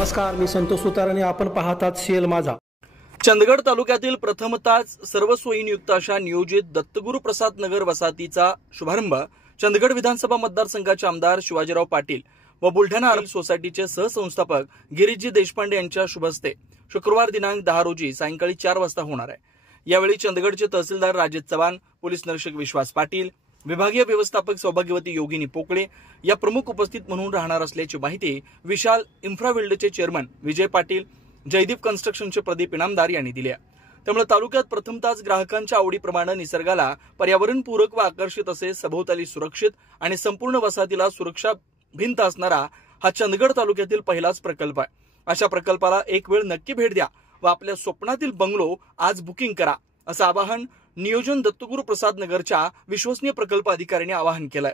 नमस्कार, मी संतोष सुतार आणि आपण पाहतात सीएल माझा. चंदगड तालुक्यातील प्रथमताच सर्व सोयींयुक्त अशा नियोजित दत्तगुरु प्रसाद नगर वसाहतीचा शुभारंभ चंदगड विधानसभा मतदारसंघाचे आमदार शिवाजीराव पाटील व बुलढाणा आर्ल सोसायटीचे सहसंस्थापक गिरीशजी देशपांडे यांच्या शुभ हस्ते शुक्रवार दिनांक 10 रोजी सायंकाळी 4 वाजता होणार आहे. यावेळी चंदगडचे तहसीलदार राजेश चव्हाण, पोलीस निरीक्षक विश्वास पाटील, विभागीय व्यवस्थापक सौभाग्यवती योगिनी पोकळे या प्रमुख उपस्थित म्हणून राहणार असल्याची माहिती विशाल इन्फ्राविल्डचे चेअरमन विजय पाटील, जयदीप कन्स्ट्रक्शनचे प्रदीप इनामदार यांनी दिली आहे. त्यामुळे तालुक्यात प्रथमताच ग्राहकांच्या आवडीप्रमाणे निसर्गाला पर्यावरणपूरक व आकर्षित असे सभोवताली सुरक्षित आणि संपूर्ण वसाहतीला सुरक्षा भिंत असणारा हा चंदगड तालुक्यातील पहिलाच प्रकल्प आहे. अशा प्रकल्पाला एक वेळ नक्की भेट द्या व आपल्या स्वप्नातील बंगलो आज बुकिंग करा, असं आवाहन नियोजन दत्तगुरु प्रसाद नगरच्या विश्वसनीय प्रकल्प अधिकाऱ्यांनी आवाहन केलंय.